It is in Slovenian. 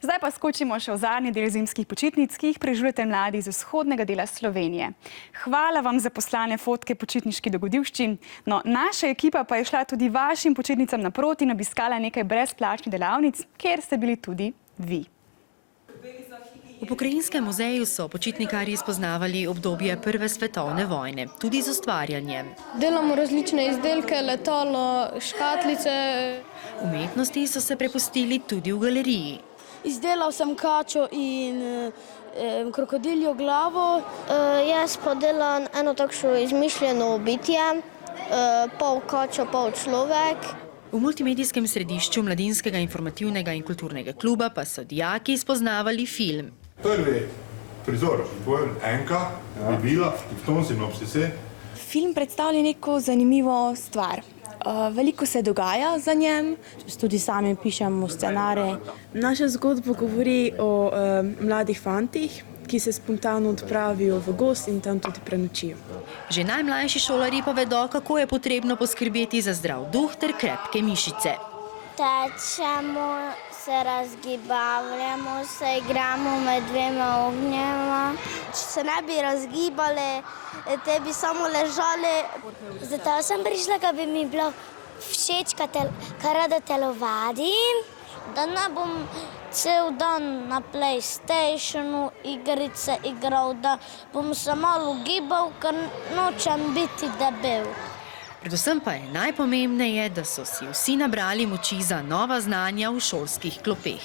Zdaj pa skočimo še v zadnji del zimskih počitnic, ki jih preživljate mladi iz vzhodnega dela Slovenije. Hvala vam za poslane fotke počitniških dogodivščin. No, naša ekipa pa je šla tudi vašim počitnicam naproti in obiskala nekaj brezplačnih delavnic, kjer ste bili tudi vi. V Pokrajinskem muzeju so počitnikarji spoznavali obdobje Prve svetovne vojne, tudi z ustvarjanjem. Delamo različne izdelke, letalo, škatlice. Umetnosti so se prepustili tudi v galeriji. Izdelal sem kačo in krokodiljo glavo. Jaz pa delam eno takšno izmišljeno bitje, pol kača, pol človek. V multimedijskem središču Mladinskega informativnega in kulturnega kluba pa so dijaki spoznavali film. Prvi prizor, enka, bi bila, v tom sinopsise. Film predstavlja neko zanimivo stvar. Veliko se dogaja za njem, tudi sami pišemo scenarije. Naša zgodba govori o mladih fantih, ki se spontano odpravijo v gozd in tam tudi prenočijo. Že najmlajši šolarji povedo, kako je potrebno poskrbeti za zdrav duh ter krepke mišice. Tečemo, se razgibavljamo, se igramo med dvema ognjema. Če se ne bi razgibali, te bi samo ležali. Zato sem prišla, da bi mi bilo všeč, kar rada telovadim, da ne bom cel dan na PlayStationu igrice igral, da bom se malo gibal, ker nočem biti debel. Predvsem pa je najpomembneje, da so si vsi nabrali moči za nova znanja v šolskih klopeh.